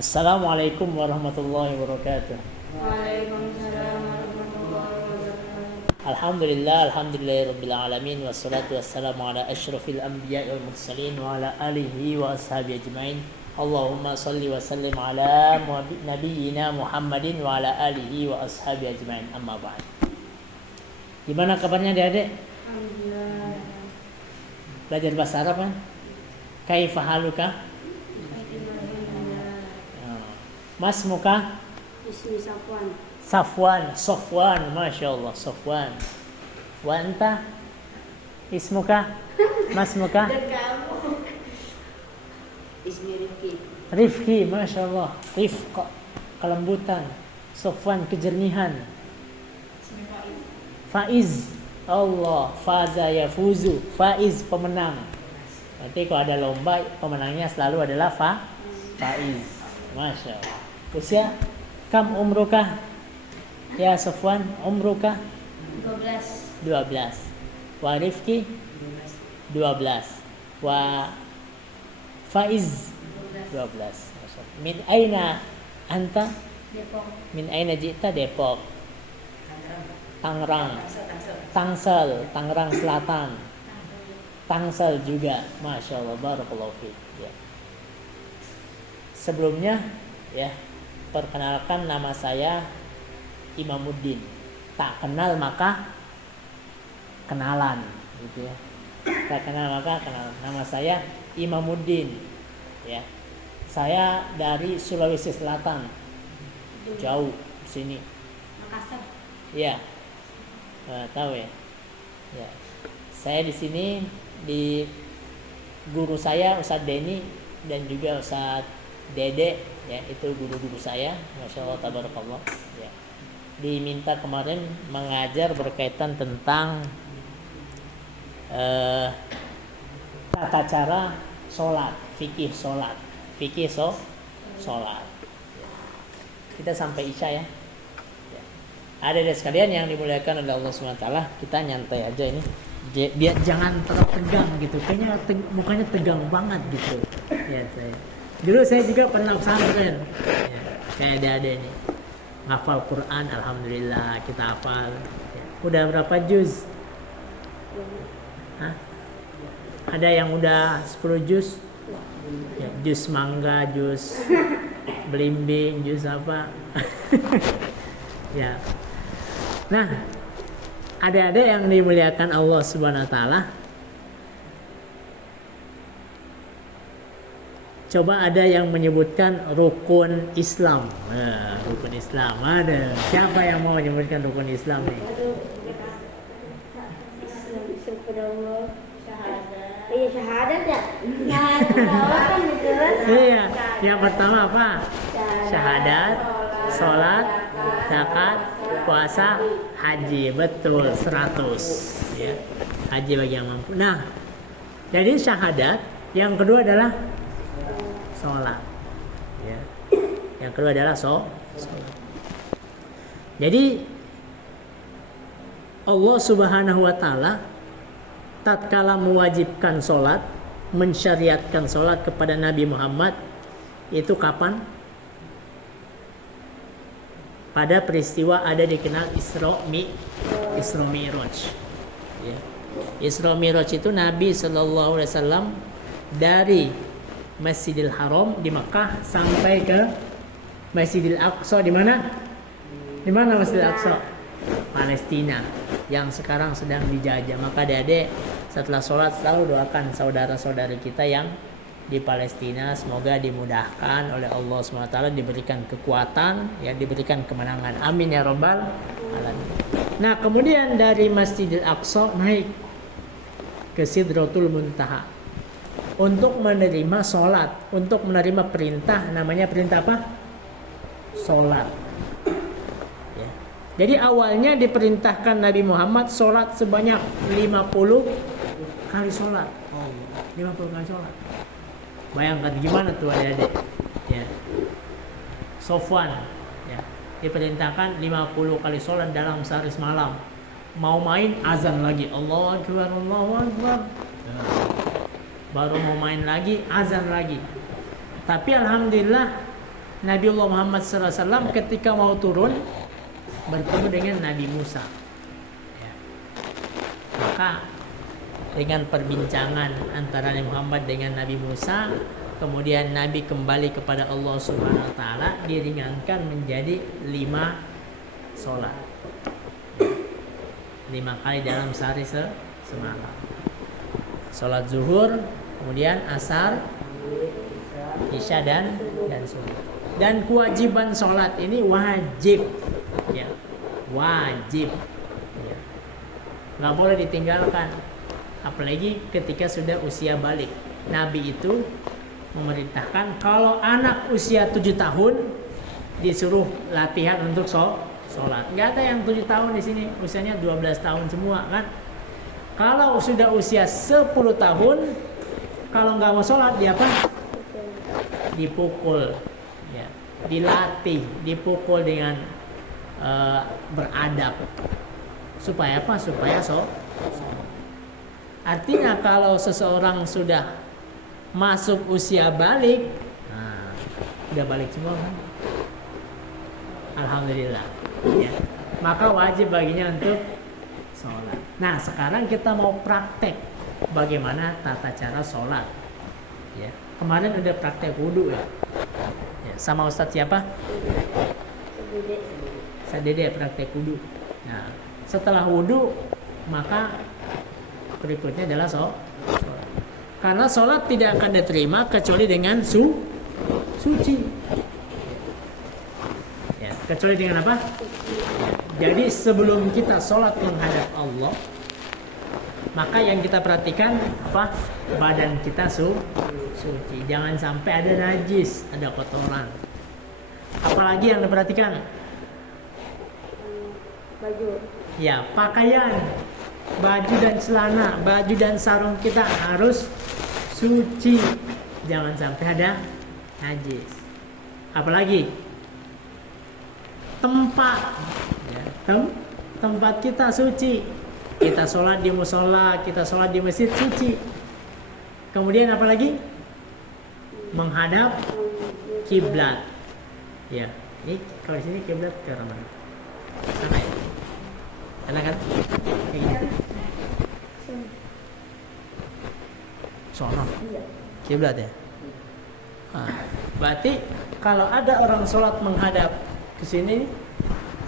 Assalamualaikum warahmatullahi wabarakatuh. Waalaikumsalam warahmatullahi wabarakatuh. Alhamdulillahirabbil alamin wassalatu wassalamu ala asyrafil anbiya'i wal mursalin wa ala alihi wa ashabi ajmain. Allahumma salli wa sallim ala nabiyyina Muhammadin wa ala alihi wa ashabi ajmain. Amma ba'd. Gimana kabarnya Adik-adik? Alhamdulillah. Belajar bahasa Arab kan? Kaifa haluka? Mas muka? Ismi Safwan. Safwan, Masya Allah, Safwan. Wa anta? Ismuka? Mas muka? Dan kamu? Ismi Rifki. Rifki, Masya Allah. Rifqa, kelembutan. Safwan, kejernihan. Ismi Faiz, Allah. Faza yafuzu. Faiz, pemenang. Nanti kalau ada lomba, pemenangnya selalu adalah Faiz. Masya Allah. Usia? Kam umruka? Ya Safwan, umruka? 12. 12. Wa Rifki? 12. Wa Faiz? 12. Min aina anta? Depok. Min aina jita? Depok. Tangerang. Tangerang Selatan. Tangsel juga. Masya Allah, barakallahu fiik. Ya. Sebelumnya, ya, perkenalkan, nama saya Imamuddin. Tak kenal maka kenalan, gitu ya. Tak kenal maka kenalan. Nama saya Imamuddin. Ya. Saya dari Sulawesi Selatan. Jauh sini. Makassar. Ya. Tahu ya. Ya. Saya di sini di guru saya Ustadz Denny dan juga Ustadz Dede, ya, itu guru-guru saya, Masya Allah, tabarakallah, ya. Diminta kemarin mengajar berkaitan tentang tata cara sholat, fikih sholat, sholat. Kita sampai isya ya. Ya. Ada deh sekalian yang dimuliakan oleh Allah SWT, kita nyantai aja ini, biar jangan terlalu tegang gitu. Kayaknya mukanya tegang banget gitu. Ya saya. Dulu saya juga pernah pesantren, ya, kayak ada nih, ngafal Quran, alhamdulillah kita hafal. Ya. Udah berapa juz? Hah? Ada yang udah 10 juz? Ya, juz mangga, juz belimbing, juz apa? Ya. Nah, ada yang dimuliakan Allah Subhanahu Wa Taala. Coba ada yang menyebutkan rukun Islam. Rukun Islam ada. Siapa yang mau menyebutkan rukun Islam nih? Iya, syahadat ya. Syahadat Iya. Yang pertama apa? Syahadat, sholat, zakat, puasa, haji. Betul, 100. Ya. Haji bagi yang mampu. Nah, jadi syahadat. Yang kedua adalah sholat, ya. Yang kedua adalah sholat. Jadi Allah Subhanahu Wa Taala tatkala mewajibkan sholat, mensyariatkan sholat kepada Nabi Muhammad itu kapan? Pada peristiwa ada dikenal Isra Mi'raj. Ya. Isra Mi'raj itu Nabi Sallallahu Alaihi Wasallam dari Masjidil Haram di Mekah sampai ke Masjidil Aqsa. Di mana? Di mana Masjidil Aqsa? Palestina yang sekarang sedang dijajah. Maka adik-adik setelah sholat selalu doakan saudara-saudari kita yang di Palestina, semoga dimudahkan oleh Allah SWT, diberikan kekuatan, ya, diberikan kemenangan. Amin ya rabbal alamin. Nah, kemudian dari Masjidil Aqsa naik ke Sidratul Muntaha untuk menerima sholat, untuk menerima perintah. Namanya perintah apa? Sholat, ya. Jadi awalnya diperintahkan Nabi Muhammad sholat sebanyak 50 kali sholat. 50 kali sholat. Bayangkan gimana tuh adik-adik, ya. Sofwan, ya, diperintahkan 50 kali sholat dalam sehari semalam. Mau main, azan lagi, Allahu Akbar, Allahu Akbar. Baru mau main lagi, azan lagi. Tapi alhamdulillah Nabiullah Muhammad SAW ketika mau turun bertemu dengan Nabi Musa. Ya. Maka dengan perbincangan antara Nabi Muhammad dengan Nabi Musa, kemudian Nabi kembali kepada Allah Subhanahu Wa Taala, diringankan menjadi 5 sholat, 5 kali dalam sehari semalam. Sholat zuhur, kemudian asar, isya dan subuh. Dan kewajiban sholat ini wajib, ya, wajib, ya. Nggak boleh ditinggalkan, apalagi ketika sudah usia balik. Nabi itu memerintahkan kalau anak usia 7 tahun disuruh latihan untuk sholat. Nggak ada yang 7 tahun di sini, usianya 12 tahun semua kan. Kalau sudah usia 10 tahun, kalau nggak mau sholat dia apa? Dipukul, ya, dilatih, dipukul dengan beradab. Supaya apa? Supaya artinya kalau seseorang sudah masuk usia balik, nah, udah balik semua kan? Alhamdulillah, ya. Maka wajib baginya untuk sholat. Nah, sekarang kita mau praktek bagaimana tata cara sholat, ya. Kemarin udah praktek wudu, ya, sama Ustadz siapa? Ustadz Dede praktek wudu. Nah, setelah wudu maka berikutnya adalah sholat. Karena sholat tidak akan diterima kecuali dengan suci. Ya, kecuali dengan apa? Jadi sebelum kita sholat menghadap Allah, maka yang kita perhatikan apa? Badan kita suci. Jangan sampai ada najis, ada kotoran. Apalagi yang diperhatikan? Baju. Ya, pakaian. Baju dan celana, baju dan sarung kita harus suci. Jangan sampai ada najis. Apalagi? Tempat. Ya, tempat kita suci. Kita sholat di musola, kita sholat di masjid suci. Kemudian apalagi? Menghadap kiblat. Ya, ini kalau di sini kiblat ke arah mana? Sana ya? Enak kan? Kayak gini. Sono. Kiblat ya? Nah, berarti kalau ada orang sholat menghadap ke sini,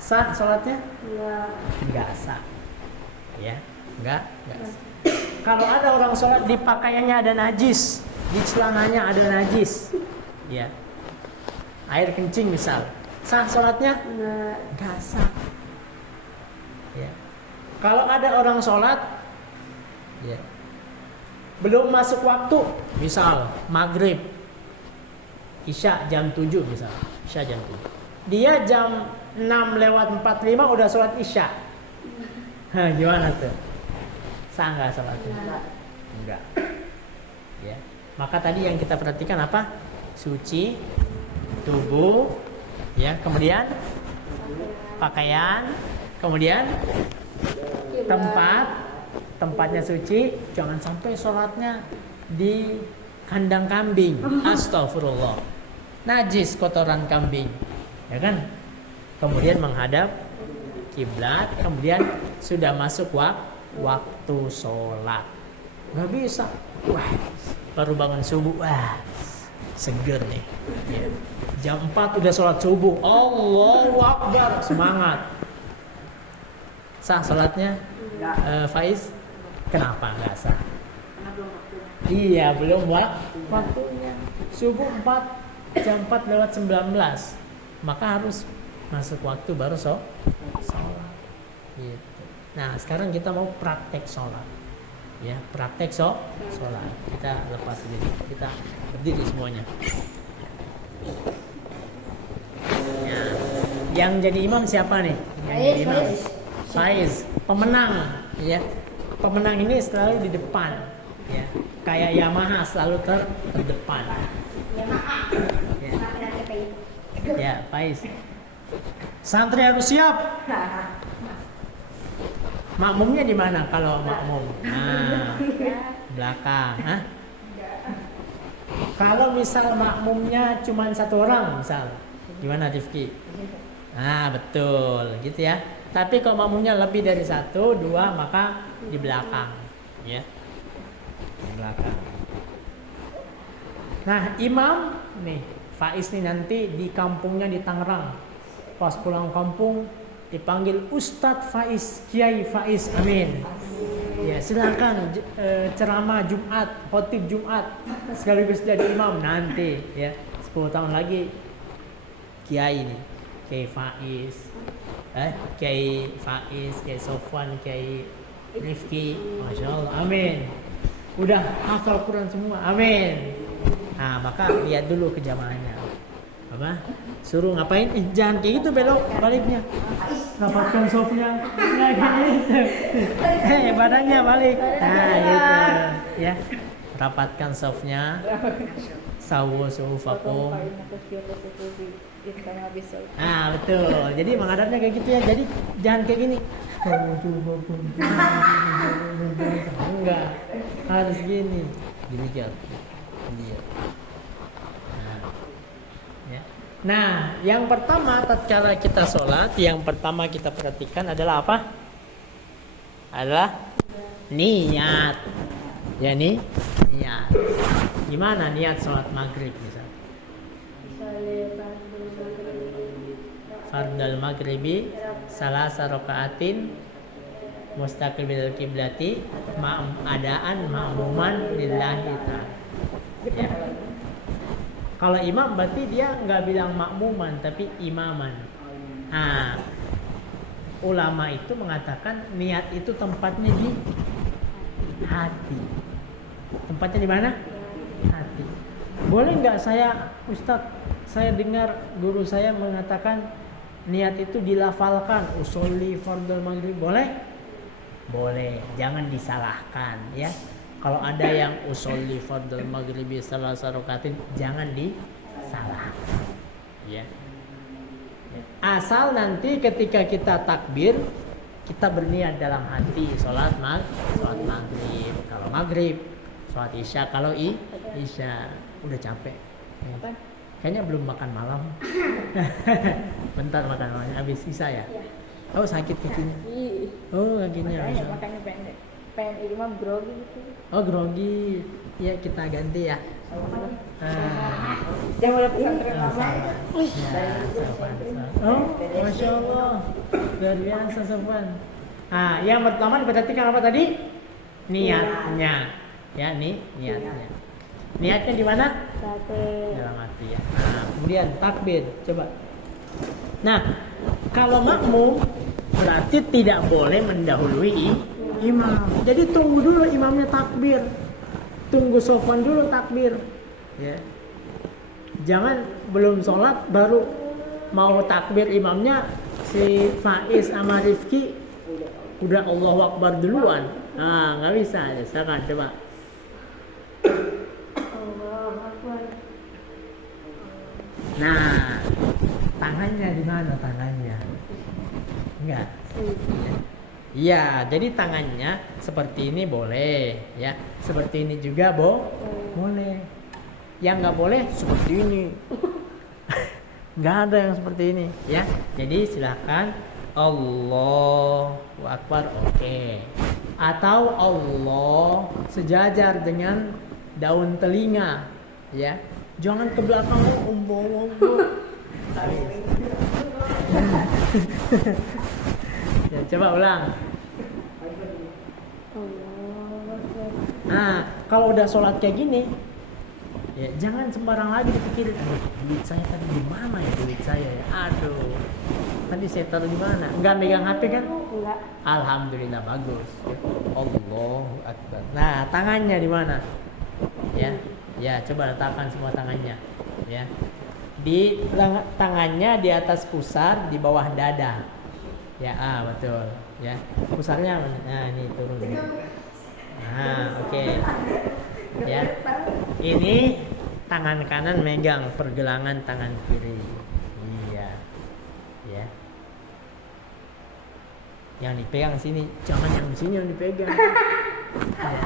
sah sholatnya? Enggak sah. Ya, enggak sah. Kalau ada orang sholat di pakaiannya ada najis, di celananya ada najis, ya, air kencing misal, sah sholatnya? Enggak sah. Ya. Kalau ada orang sholat, ya, belum masuk waktu, misal maghrib, isya jam 7 misal, isya jam 7, dia jam 6:45 udah sholat isya, gimana tuh? Sah nggak sholatnya? Enggak. Ya. Maka tadi yang kita perhatikan apa? Suci tubuh, ya, kemudian pakaian, kemudian tempatnya suci. Jangan sampai sholatnya di kandang kambing. Astagfirullah, najis kotoran kambing, ya kan? Kemudian menghadap kiblat, kemudian sudah masuk waktu sholat. Nggak bisa, wah, baru bangun subuh, wah, seger nih, ya. Jam 4 udah sholat subuh, Allahu Akbar, semangat. Sah sholatnya? Faiz? Kenapa nggak sah? Iya, belum waktunya. Subuh 4, jam 4:19, maka harus masuk waktu baru sholat. Gitu. Nah, sekarang kita mau praktek sholat, ya, praktek sholat. Kita lepas diri, kita berdiri semuanya. Ya. Yang jadi imam siapa nih? Yang jadi imam Faiz, pemenang, ya. Pemenang ini selalu di depan, ya. Kayak Yamaha selalu terdepan. Ya. Ya, Faiz. Santri harus siap. Makmumnya di mana kalau makmum? Nah, belakang. Hah? Kalau misal makmumnya cuma satu orang misal, gimana Rifki? Nah betul, gitu ya. Tapi kalau makmumnya lebih dari satu, dua, maka di belakang, ya, di belakang. Nah imam nih, Faiz nih nanti di kampungnya di Tangerang. Pas pulang kampung dipanggil Ustadz Faiz, Kiai Faiz, amin. Ya silakan ceramah Jumat, khotib Jumat sekaligus jadi imam nanti ya 10 tahun lagi Kiai ini, Kiai Faiz, Kiai Sofwan, Kiai Rifki, Masya Allah, amin. Udah hafal Quran semua, amin. Nah maka lihat dulu kejamaahnya. Apa? Suruh ngapain? Jangan kayak gitu belok baliknya. Rapatkan softnya. Nah gitu. Badannya balik. Nah gitu. Ya. Rapatkan softnya. Sawu sufakum. Nah betul. Jadi menghadapnya kayak gitu ya. Jadi jangan kayak gini. Enggak. Harus gini. Gini kan. Dia. Nah, yang pertama tatkala kita sholat, yang pertama kita perhatikan adalah apa? Adalah niat. Ya nih, niat. Gimana niat sholat maghrib misalnya? Fardal maghribi salasa rakaatin mustaqbil kiblati adaan ma'muman lillahi ta'ala. Ya. Kalau imam berarti dia nggak bilang makmuman tapi imaman. Nah, ulama itu mengatakan niat itu tempatnya di hati. Tempatnya di mana? Hati. Boleh nggak Ustadz, saya dengar guru saya mengatakan niat itu dilafalkan, usolli fardhu maghrib, boleh? Boleh, jangan disalahkan ya. Kalau ada yang usolli fardhu maghribi salasa rakaatin, jangan disalahkan. Ya. Asal nanti ketika kita takbir, kita berniat dalam hati sholat maghrib. Kalau maghrib, sholat isya. Kalau isya, udah capek. Kayaknya belum makan malam. Bentar makan malam, habis isya ya. Oh sakit kakinya. Oh kakinya. Makanya pengen imam grogi gitu. Oh grogi, ya kita ganti ya. Yang udah pesantren lama. Oh, Masya Allah, luar biasa Sofwan. Nah, yang pertama diperhatikan apa tadi? Niatnya, ya niatnya. Niatnya di mana? Dalam hati ya. Nah, kemudian takbir, coba. Nah, kalau makmum berarti tidak boleh mendahului imam. Jadi tunggu dulu imamnya takbir. Tunggu Sofwan dulu takbir. Ya. Jangan belum sholat baru mau takbir imamnya si Faiz sama Rifki udah Allahu Akbar duluan. Nah, nggak bisa. Ya, silakan coba. Allahu Akbar. Nah, tangannya di mana tangannya? Enggak. Iya, jadi tangannya seperti ini boleh, ya. Seperti ini juga boleh. Yang nggak boleh seperti ini. Nggak ada yang seperti ini, ya. Jadi silakan Allahu Akbar, oke. Atau Allah sejajar dengan daun telinga, ya. Jangan ke belakang ombo. Ya, coba ulang. Nah, kalau udah sholat kayak gini, ya jangan sembarang lagi dipikirin, duit saya tadi di mana ya duit saya ya? Aduh, tadi saya taruh di mana? Enggak megang HP kan? Enggak. Alhamdulillah bagus. Allahu Akbar. Nah, tangannya di mana? Ya, coba letakkan semua tangannya. Ya, di tangannya di atas pusar, di bawah dada. Ya, betul. Ya, pusarnya, nah ini turun. Nah, oke. Ya, ini tangan kanan megang pergelangan tangan kiri. Iya, ya. Yang dipegang sini, jangan yang di sini yang dipegang. Ya.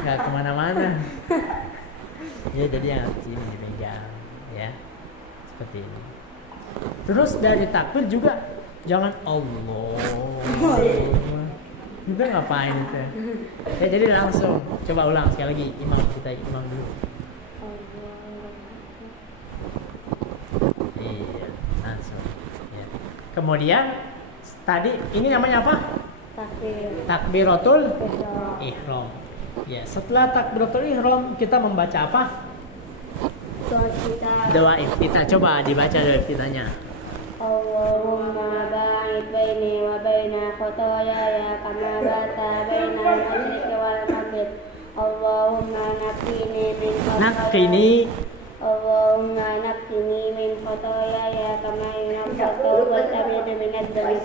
Nggak kemana-mana. Ya, jadi yang sini dipegang, ya. Seperti ini. Terus dari takbir juga jangan Allah. Kita ngapain itu? Ya, jadi langsung coba ulang sekali lagi, imam dulu. Iya, langsung. Ya. Kemudian tadi ini namanya apa? Takbiratul ihram. Ya, setelah takbiratul ihram kita membaca apa? Doa iftitah. Coba dibaca doa iftitahnya. Allahumma ba'id baini wa baina khotoyaya kama bata baina al-maghribi wal maghrib. Allahumma naqqini min Naqqini. Allahumma naqqini min khotoyaya kama yunqqa wa tabidu min ad-dami.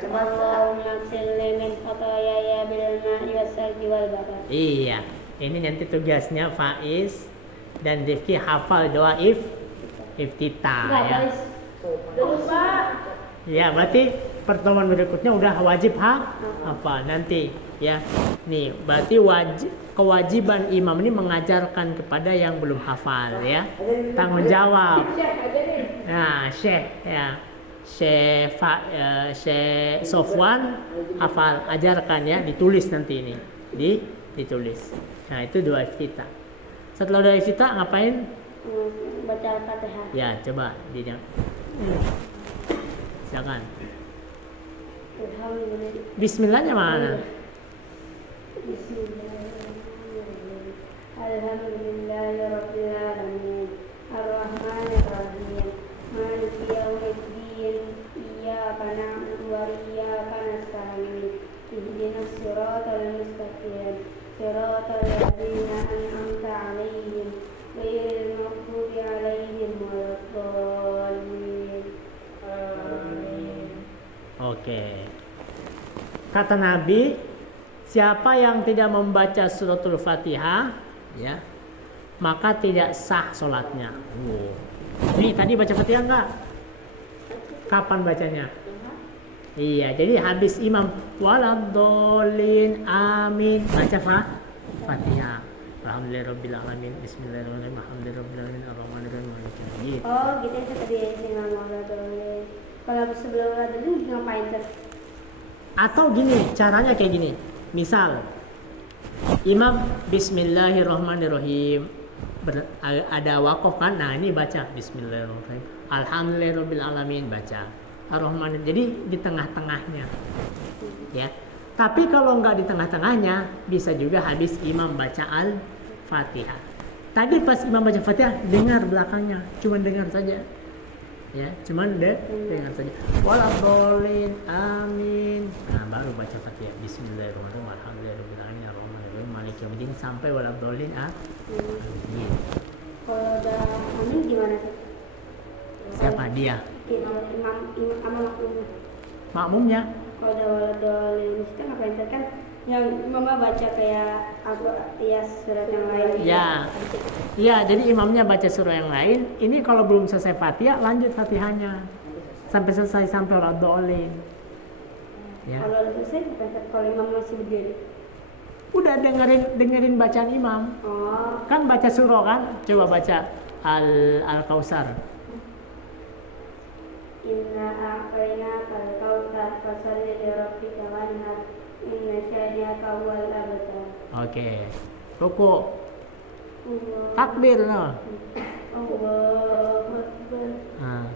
Allahumma ighsilni min khotoyaya bil ma'i was salji wal barad. Iya, ini nanti tugasnya Faiz dan Rifki hafal doa iftitah ya. Ya, berarti pertemuan berikutnya udah wajib hafal nanti ya. Nih, berarti kewajiban imam ini mengajarkan kepada yang belum hafal ya. Tanggung jawab. Nah, Syekh ya. Syekh Sofwan hafal, ajarkan ya, ditulis nanti ini. Ditulis. Nah, itu doa iftitah. Setelah doa iftitah ngapain? Baca Al-Fatihah. Ya, coba silakan. Bismillahnya mana? Bismillahirrahmanirrahim. Alhamdulillahirabbil alamin. Arrahmanir rahim. Maliki yaumiddin. Iyyaka na'budu wa iyyaka nasta'in. Ihdinas siratal mustaqim. Siratal ladzina an'amta 'alaihim ghairil maghdubi 'alaihim waladdallin. Oke. Kata Nabi, siapa yang tidak membaca suratul Fatihah, ya, maka tidak sah sholatnya. Wow. Nih tadi baca Fatihah enggak? Kapan bacanya? Iya, jadi habis imam waladhdallin amin baca Fatihah. Alhamdulillahirabbil alamin. Bismillahirrahmanirrahim. Alhamdulillahirabbil alamin. Arrahmanirrahim. Maliki yaumiddin. Oh, gitu ya tadi dengan waladhdallin. Kalau sebelum waladhdallin ngapain tuh? Atau gini, caranya kayak gini. Misal imam Bismillahirrahmanirrahim, ada wakaf kan? Nah, ini baca Bismillahirrahmanirrahim. Alhamdulillahirabbil alamin baca. Ar-Rahman, jadi di tengah-tengahnya. Ya. Tapi kalau nggak di tengah-tengahnya, bisa juga habis imam baca Al-Fatihah. Tadi pas imam baca Fatihah, dengar belakangnya, cuman dengar saja. Ya, cuman dengar saja. Waladhdallin amin. Nah, baru baca Fatihah. Bismillahirrahmanirrahim. Alhamdulillahirabbil alamin. Arrahmanirrahim. Maliki yaumiddin sampai waladhdallin amin. Kalau udah amin gimana tuh? Siapa dia? Imam sama makmumnya. Makmumnya. Kalau udah waladhdallin itu ngapain tuh kan? Yang imamnya baca kayak ya surat yang lain. Ya, jadi imamnya baca surah yang lain. Ini kalau belum selesai Fatihah, lanjut Fatihahnya sampai selesai sampai waladhdallin. Ya. Kalau udah selesai, kalau imam masih berdiri. Udah dengerin bacaan imam. Oh. Kan baca surah kan? Coba baca Al-Kautsar. Inna a'tainaka al-kautsar fasholli li rabbika wanhar. Inna syani'aka huwal abtar. Oke. Ruku. Takbir loh. Allahu Akbar. Nah.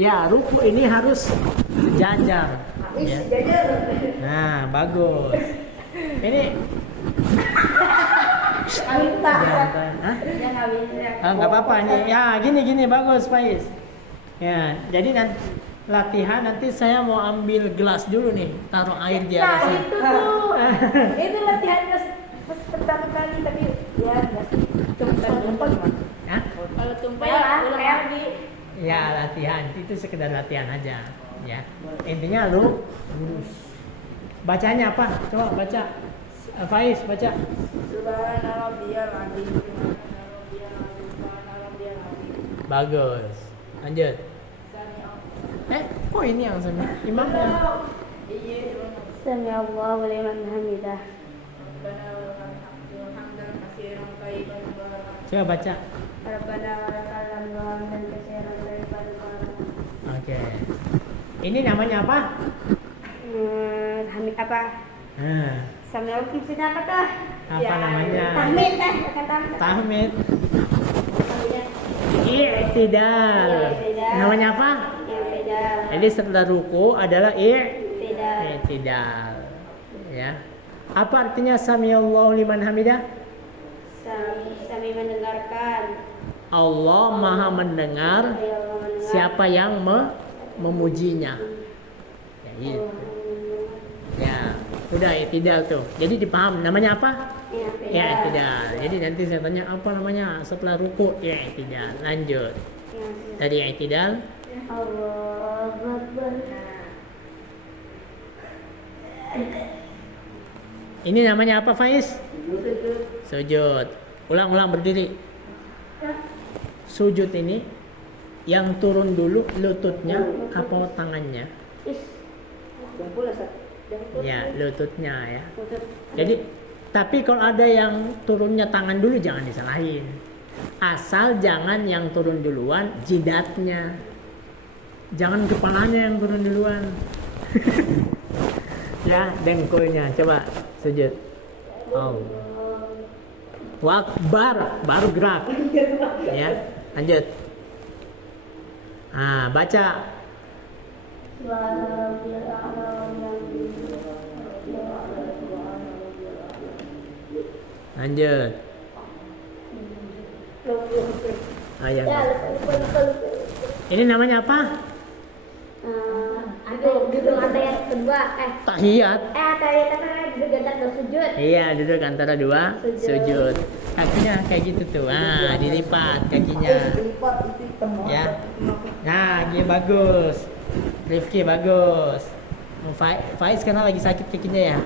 Ya, ruku ini harus sejajar. Ya. Nah, bagus. Ini nggak apa-apa nih. Ya, gini bagus, Faiz. Ya, jadi nanti latihan nanti saya mau ambil gelas dulu nih, taruh air di atasnya. Nah, itu tuh. Itu latihan pas pertama kali tapi ya tumpah gimana? Hah? Kalau tumpah ya ulang lagi. Ya, latihan. Itu sekedar latihan aja, ya. Intinya lu bacanya apa? Coba baca. Faiz baca. Subhanarabbiyal azim. Subhanarabbiyal azim. Bagus. Lanjut. Kok ini yang sama imamnya? Sami Allahu liman hamidah. Rabbana wa lakal hamdu hamdan katsiran thayyiban Coba baca. Rabbana walakal hamdu hamdan katsiran tayyiban mubarakan. Oke. Ini namanya apa? Hamid apa? Nah, Sama fungsinya apa tuh? apa namanya? Tahmid bukan tahmid. Tahmid. Tahmid. I'tidal. I'tidal. Namanya apa? Yang beda. Jadi setelah ruku adalah Tidak. i'tidal. Ya. Apa artinya samiallahu liman hamidah? Sami mendengarkan. Allah Maha mendengar Ya Allah mendengar. siapa yang memujinya. Ya, gitu. Ya, sudah i'tidal tuh. Jadi dipaham namanya apa? Ya, I'tidal. Jadi nanti saya tanya apa namanya setelah ruku? I'tidal. Lanjut. Tadi i'tidal. Allahu Akbar. Ini namanya apa, Faiz? Sujud. Ulang-ulang berdiri. Sujud ini yang turun dulu lututnya apa tangannya? Ya, lututnya ya. Jadi, tapi kalau ada yang turunnya tangan dulu jangan disalahin. Asal jangan yang turun duluan jidatnya. Jangan kepalanya yang turun duluan. Ya, dengkulnya. Coba sujud. Wakbar baru gerak. Ya, lanjut. Ah, baca. Lanjut. Yang ini namanya apa? Duduk antara kedua. Tahiyat. Duduk antara sujud. Iya, duduk antara dua sujud. Kakinya kayak gitu tuh. Ah, dilipat kakinya. Ya. Nah, gini bagus. Rifki bagus. Faiz karena lagi sakit kakinya ya.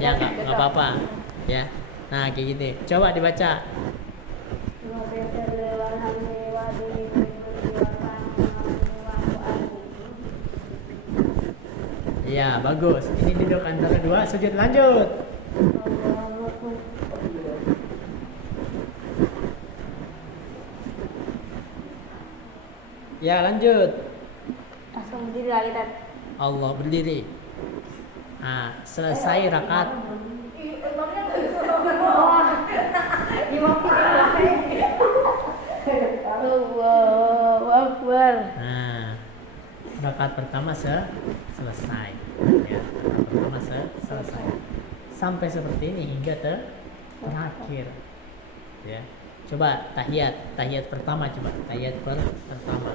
Ya, nggak apa-apa. Ya. Nah, kayak gini. Coba dibaca. Ya, bagus. Ini duduk antara dua sujud. Lanjut. Ya, lanjut. Langsung berdiri lagi Tat. Allah berdiri. Nah, selesai rakaat. Allahu Akbar. Nah, rakaat pertama selesai. Ya, pertama selesai. Sampai seperti ini hingga terakhir. Ya. Coba tahiyat pertama coba. Tahiyat pertama.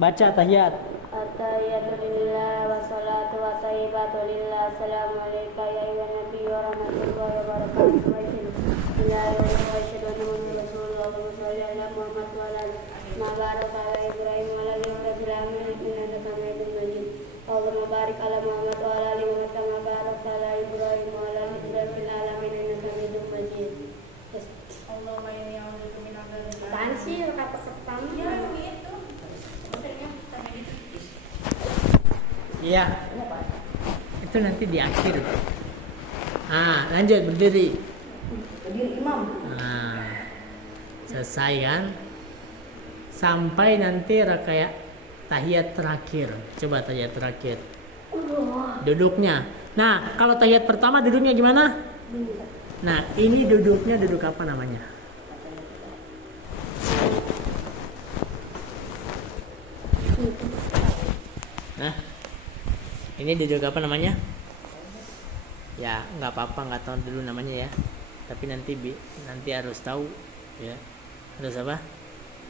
Baca tahiyat. At-tahiyyatu lillah wa salatu wa thayyibatu lillah. Assalamu alayka ya ayyuhan nabiy wa rahmatullahi wa barakatuh. Bismillahirrahmanirrahim. Wa asyhadu anna Muhammadan rasulullah. Allahumma shalli ala Muhammad wa ala ali ma baraka ala Ibrahim wa ala ali Ibrahim fil alamin innaka Hamidum Majid. Allahumma barik ala Muhammad wa ala ali Muhammad kama barakta ala Ibrahim wa ala ali Ibrahim fil alamin innaka Hamidum Majid. Allahumma inni a'udzubika min adzabil Apaan sih kata pertama? Iya. Itu nanti di akhir. Ah, lanjut berdiri. Berdiri imam. Nah, selesai kan? Sampai nanti rakaat tahiyat terakhir. Coba tahiyat terakhir. Duduknya. Nah, kalau tahiyat pertama duduknya gimana? Nah, ini duduknya duduk apa namanya? Nah, ini duduk apa namanya? Ya, nggak apa-apa, nggak tahu dulu namanya ya. Tapi nanti harus tahu, ya. Harus apa?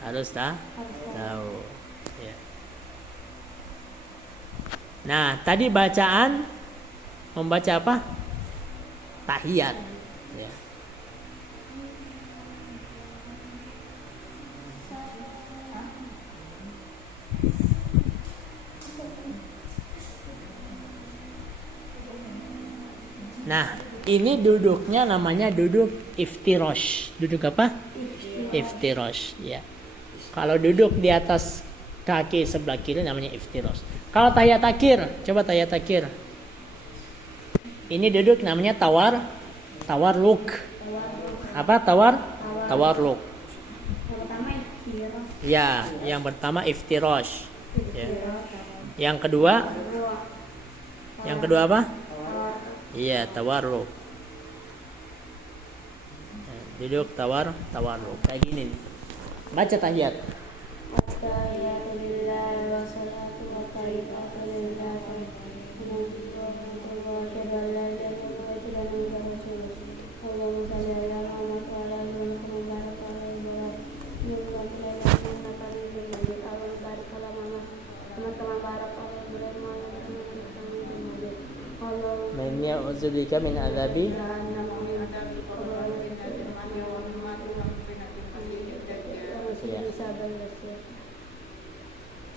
Harus tahu. Ya. Nah, tadi bacaan membaca apa? Tahiyat. Ya. Nah, ini duduknya namanya duduk iftirosh. Duduk apa? Iftirosh, ya. Kalau duduk di atas kaki sebelah kiri namanya iftirosh. Kalau tahiyat akhir, coba tahiyat akhir. Ini duduk namanya tawarruk. Apa tawarruk? Yang pertama istirahat. Ya, yang pertama iftirash. Ya. Yang kedua apa? Iya, tawarruk. Duduk tawarruk. Kayak gini nih. Baca tahiyat. At-tahiyatu lillahi wa salatu wa tayyibatu lillahi wa asyhadu an la ilaha illallah wa asyhadu anna muhammadan rasulullah. Allahumma shalli ala Muhammad wa ala ali Muhammad wa barik ala Ibrahim. Innaka hamidum majid. Allahumma barik ala Muhammad kama barakta ala Ibrahim wa ala ali Muhammad innaka hamidum majid. Allahumma Inni a'udzubika min adzabi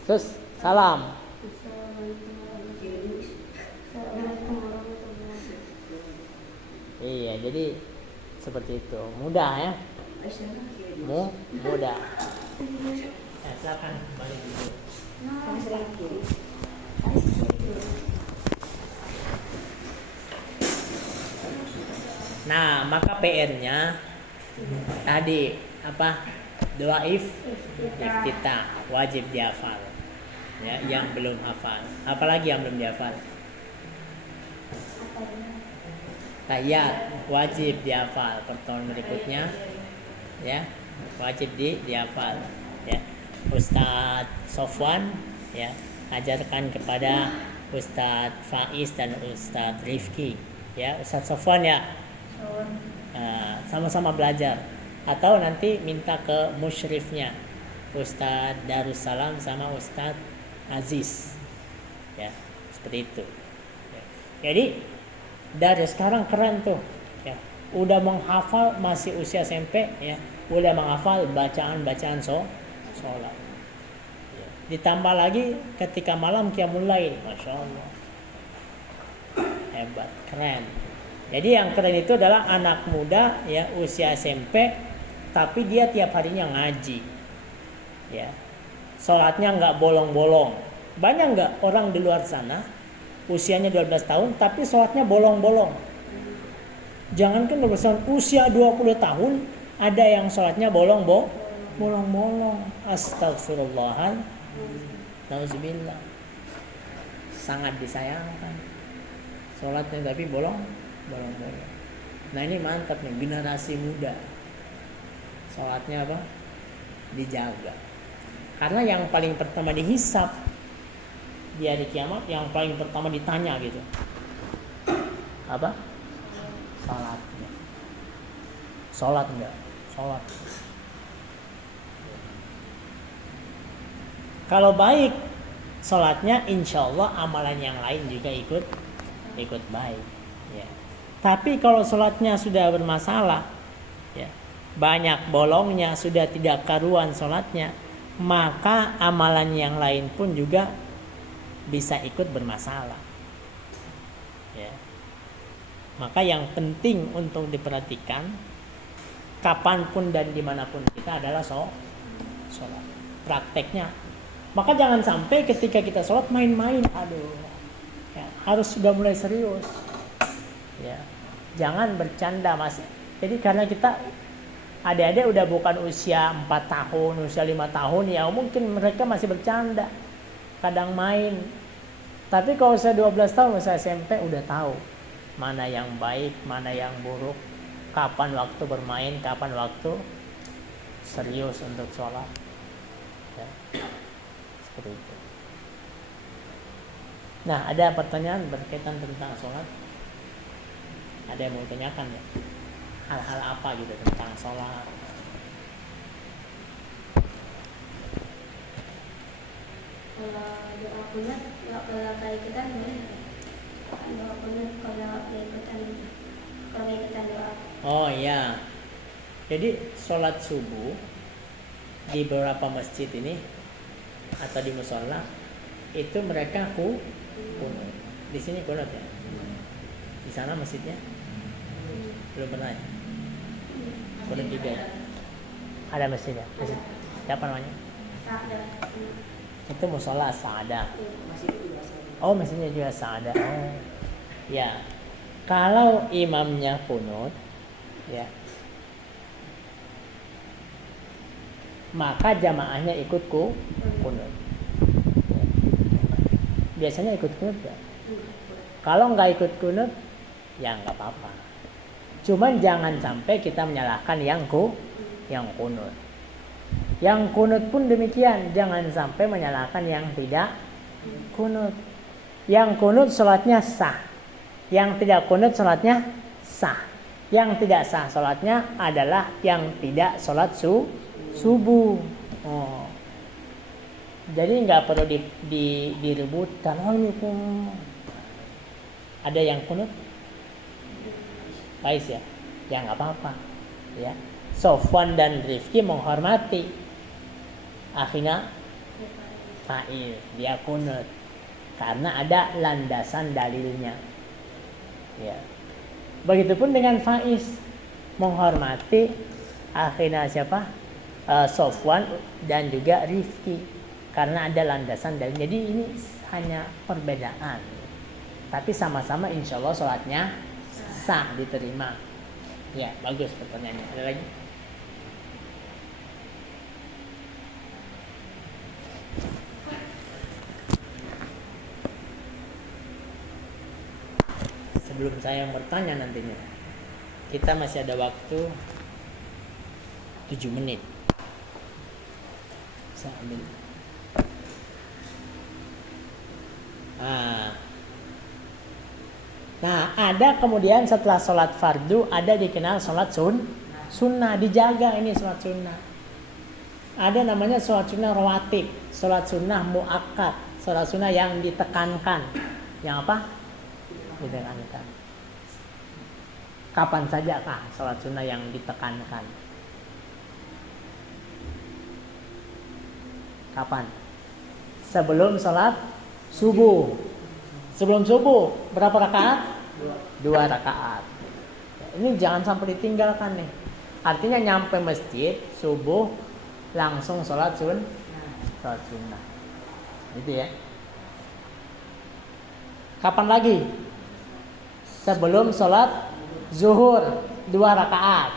Terus salam. Iya, jadi seperti itu. Mudah ya. Mudah. Silakan balik dulu. Nah, maka PR-nya tadi apa? Doa iftitah wajib dihafal. Ya, yang belum hafal. Apalagi yang belum dihafal? Tahiyat wajib dihafal. Pertemuan berikutnya ya, wajib dihafal ya. Ustadz Sofwan ya, ajarkan kepada Ustadz Faiz dan Ustadz Rifki ya. Ustadz Sofwan ya, sama-sama belajar. Atau nanti minta ke musyrifnya Ustadz Darussalam sama Ustadz Aziz ya, seperti itu ya. Jadi dari sekarang keren tuh ya, udah menghafal masih usia SMP ya, udah menghafal bacaan-bacaan sholat ya. Ditambah lagi ketika malam qiyamul lail, Masya Allah, hebat, keren. Jadi yang keren itu adalah anak muda ya, usia SMP tapi dia tiap harinya ngaji ya, sholatnya nggak bolong-bolong. Banyak nggak orang di luar sana usianya 12 tahun tapi sholatnya bolong-bolong. Jangankan 12 tahun, usia 20 tahun ada yang sholatnya bolong-bolong. Astagfirullah, nauzubillah. Sangat disayangkan sholatnya tapi bolong-bolong. Nah ini mantap nih, generasi muda sholatnya apa? Dijaga. Karena yang paling pertama dihisap di hari kiamat, yang paling pertama ditanya gitu, apa? Sholatnya. Sholat enggak? Sholat. Kalau baik sholatnya, insya Allah amalan yang lain juga ikut baik ya. Tapi kalau sholatnya sudah bermasalah ya, banyak bolongnya, sudah tidak karuan sholatnya, maka amalan yang lain pun juga bisa ikut bermasalah ya. Maka yang penting untuk diperhatikan kapanpun dan dimanapun kita adalah sholat, prakteknya. Maka jangan sampai ketika kita sholat main-main, ya, harus sudah mulai serius ya. Jangan bercanda mas. Jadi karena kita adik-adik udah bukan usia 4 tahun, usia 5 tahun ya, mungkin mereka masih bercanda, kadang main. Tapi kalau usia 12 tahun, usia SMP udah tahu mana yang baik, mana yang buruk, kapan waktu bermain, kapan waktu serius untuk sholat ya. Seperti itu. Nah, ada pertanyaan berkaitan tentang sholat? Ada yang mau tanyakan ya? Hal-hal apa gitu tentang sholat? Kalau doa kunut kalau kayak kita gimana? Doa kunut kalau ikutan doa. Oh iya. Jadi sholat subuh di beberapa masjid ini atau di musola itu mereka kunut. Di sini kunut ya? Di sana masjidnya? Belum pernah ya? Kunut juga ya? Ada masjidnya? Masjid. Siapa namanya? Itu musola Sa'adah. Oh, masjidnya juga Sa'adah. Oh, ya. Kalau imamnya kunut, ya, maka jamaahnya ikut kunut. Biasanya ikut kunut ya. Kalau nggak ikut kunut, ya nggak apa-apa. Cuman jangan sampai kita menyalahkan yang kunut. Yang kunut pun demikian, jangan sampai menyalahkan yang tidak kunut. Yang kunut sholatnya sah, yang tidak kunut sholatnya sah. Yang tidak sah sholatnya adalah yang tidak sholat subuh. Oh. Jadi nggak perlu direbutkan. Oh ini pun ada yang kunut, Faiz ya, ya nggak apa-apa. Ya, Sofwan dan Rifki menghormati. Akhirnya Faiz dia kunut karena ada landasan dalilnya. Ya, begitupun dengan Faiz menghormati. Akhirnya siapa? Sofwan dan juga Rifki. Karena ada landasan dari, jadi ini hanya perbedaan, tapi sama-sama insya Allah sholatnya sah, diterima. Ya, bagus pertanyaannya. Ada lagi? Sebelum saya bertanya nantinya, kita masih ada waktu 7 menit. Bisa ambil. Nah, ada kemudian setelah sholat fardu ada dikenal sholat sunnah, dijaga ini sholat sunnah. Ada namanya sholat sunnah rawatib, sholat sunnah muakkad, sholat sunnah yang ditekankan. Yang apa? Ditekankan. Kapan saja kah sholat sunnah yang ditekankan? Kapan? Sebelum sholat subuh. Sebelum subuh berapa rakaat? 2 rakaat. Ini jangan sampai ditinggalkan nih. Artinya nyampe masjid subuh langsung sholat sunnah. Gitu ya. Kapan lagi? Sebelum sholat zuhur 2 rakaat.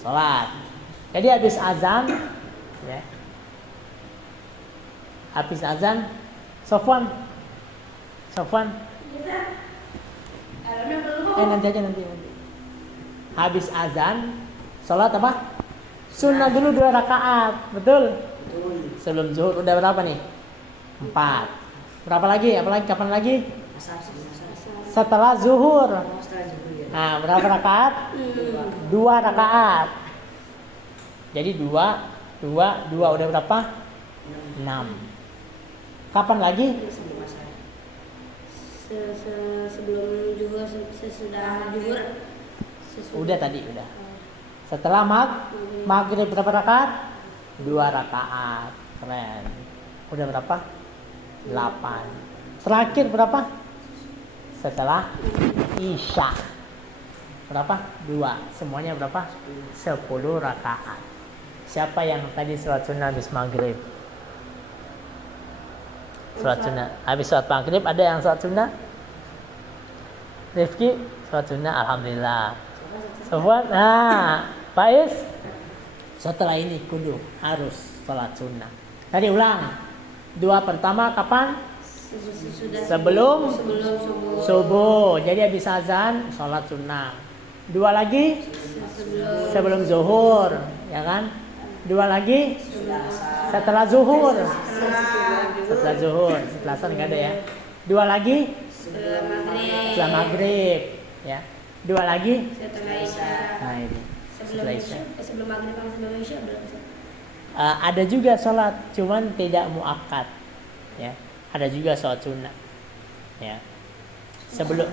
Sholat. Jadi habis azan, ya. Habis azan, Sofwan. Nanti. Habis azan, sholat apa? Sunnah dulu 2 rakaat, betul? Sebelum zuhur udah berapa nih? 4. Berapa lagi? Apalagi kapan lagi? Setelah zuhur. Nah, berapa rakaat? 2 rakaat. Jadi 2 udah berapa? 6. Kapan lagi? Sebelum zuhur, sesudah zuhur. Udah tadi udah. Setelah maghrib berapa rakaat? 2 rakaat. Keren. Udah berapa? 8. Terakhir berapa? Setelah isya. Berapa? 2. Semuanya berapa? 10 rakaat. Siapa yang tadi sholat sunnah habis maghrib? Sholat sunnah. Habis sholat maghrib ada yang sholat sunnah? Rifki sholat sunnah, alhamdulillah. Sofwan, Faiz, setelah ini kudu harus sholat sunnah. Tadi ulang. 2 pertama kapan? Sebelum subuh. Jadi habis azan sholat sunnah. 2 lagi sebelum zuhur, ya kan? 2 lagi setelah zuhur. Setelah zuhur, setelah asar nggak ada ya. 2 lagi setelah maghrib, ya. 2 lagi Setelah isya. Nah ini setelah isya. Sebelum maghrib sama sebelum isya berapa? Ada juga sholat, cuman tidak muakkad, ya. Ada juga sholat sunnah, ya. Sebelum,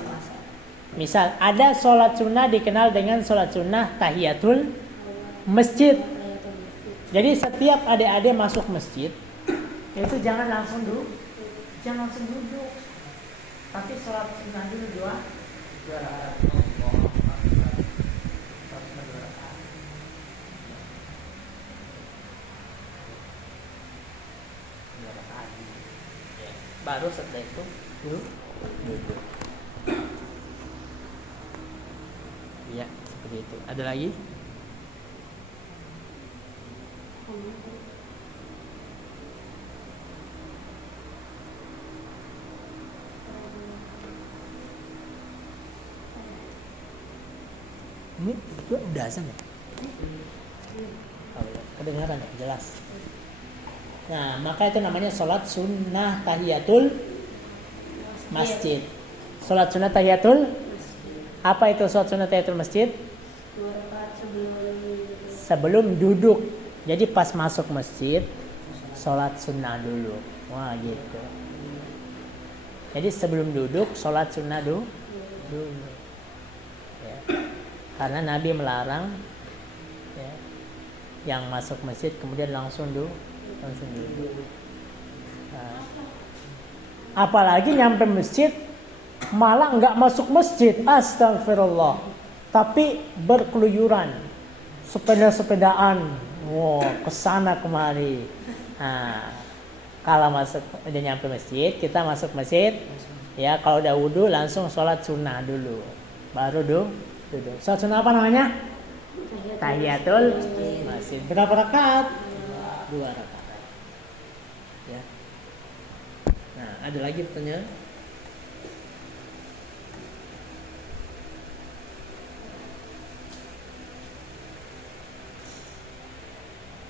misal ada sholat sunnah dikenal dengan sholat sunnah tahiyatul masjid. Jadi setiap adik-adik masuk masjid itu jangan langsung duduk, tapi sholat sunnah dulu 2 rakaat. Baru setelah itu duduk. Ya, seperti itu. Ada lagi? Ini itu udah azan ya? Oh, ya. Kedengaran ya, jelas. Nah, maka itu namanya sholat sunnah tahiyatul masjid. Sholat sunnah tahiyatul, apa itu sholat sunnah tahiyatul masjid? 2 rakaat Sebelum duduk. Jadi pas masuk masjid, sholat sunnah dulu. Wah gitu. Jadi sebelum duduk, sholat sunnah dulu. Ya. Karena Nabi melarang ya, yang masuk masjid kemudian langsung duduk. Nah, apalagi nyampe masjid malah nggak masuk masjid, astagfirullah, tapi berkeluyuran, sepedaan, kesana kemari. Nah, kalau masuk udah nyampe masjid, kita masuk masjid, ya kalau udah wudhu langsung sholat sunnah dulu, baru duduk. Sholat sunnah apa namanya? Tahiyatul masjid. Berapa rakaat? 2 rakaat. Ya. Nah, ada lagi pertanyaan?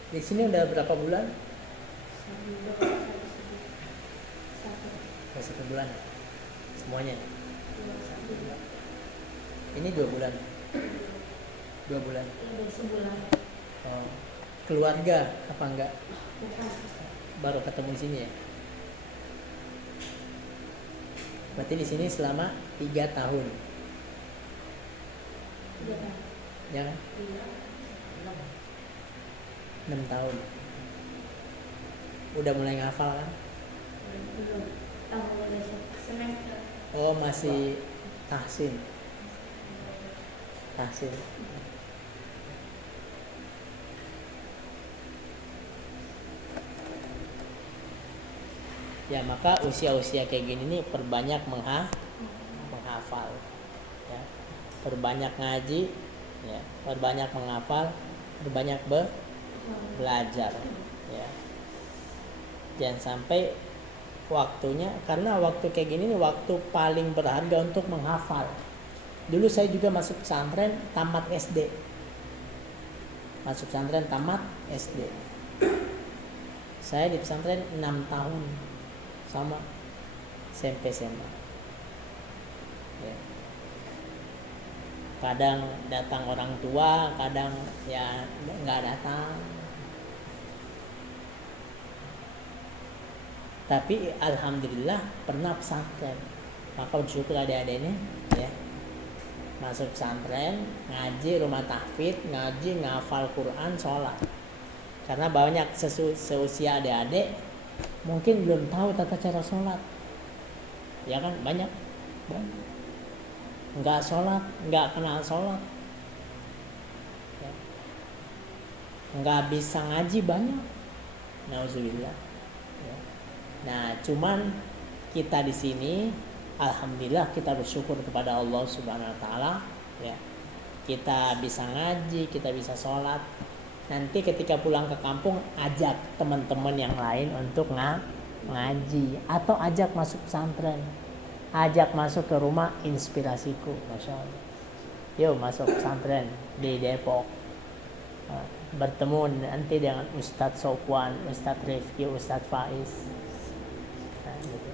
Di sini udah berapa bulan? 1 bulan. Semuanya. Ini 2 bulan. 2 bulan. Oh. Keluarga apa enggak? Baru ketemu di sini ya. Berarti di sini selama 3 tahun. Ya kan? 6 tahun. Udah mulai ngafal kan? Oh, masih tahsin. Ya, maka usia-usia kayak gini nih perbanyak menghafal. Ya. Perbanyak ngaji, ya, perbanyak menghafal, perbanyak belajar, ya. Jangan sampai waktunya, karena waktu kayak gini nih waktu paling berharga untuk menghafal. Dulu saya juga masuk pesantren tamat SD. Saya di pesantren 6 tahun sama SMP SMA. Ya. Kadang datang orang tua, kadang ya nggak datang. Tapi alhamdulillah pernah pesantren. Maka bersyukur adik-adiknya ya. Masuk pesantren, ngaji rumah tahfidz, ngaji ngafal Quran, sholat. Karena banyak seusia adik-adik mungkin belum tahu tata cara sholat. Ya kan, banyak. Nggak sholat, nggak kenal sholat. Ya. Nggak bisa ngaji banyak. Nauzubillah. Ya. Nah, cuman kita di sini alhamdulillah kita bersyukur kepada Allah Subhanahu wa taala, ya. Kita bisa ngaji, kita bisa sholat. Nanti ketika pulang ke kampung ajak teman-teman yang lain untuk ngaji atau ajak masuk pesantren. Ajak masuk ke rumah inspirasiku, Masya Allah. Yuk masuk pesantren di Depok. Bertemu nanti dengan Ustadz Sofwan, Ustadz Rifki, Ustadz Faiz. Nah, gitu.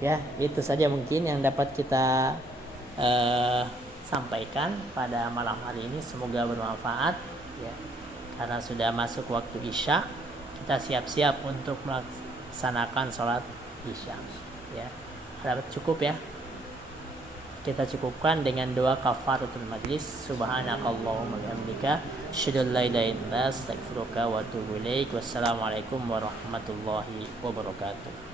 Ya, itu saja mungkin yang dapat kita sampaikan pada malam hari ini. Semoga bermanfaat. Ya, karena sudah masuk waktu Isya, kita siap-siap untuk melaksanakan sholat Isya. Ya, harap cukup ya. Kita cukupkan dengan doa kafaratul majlis. Subhanakallahumma wa bihamdika, asyhadu an la ilaha illa anta, astaghfiruka wa atubu ilaik. Wassalamualaikum warahmatullahi wabarakatuh.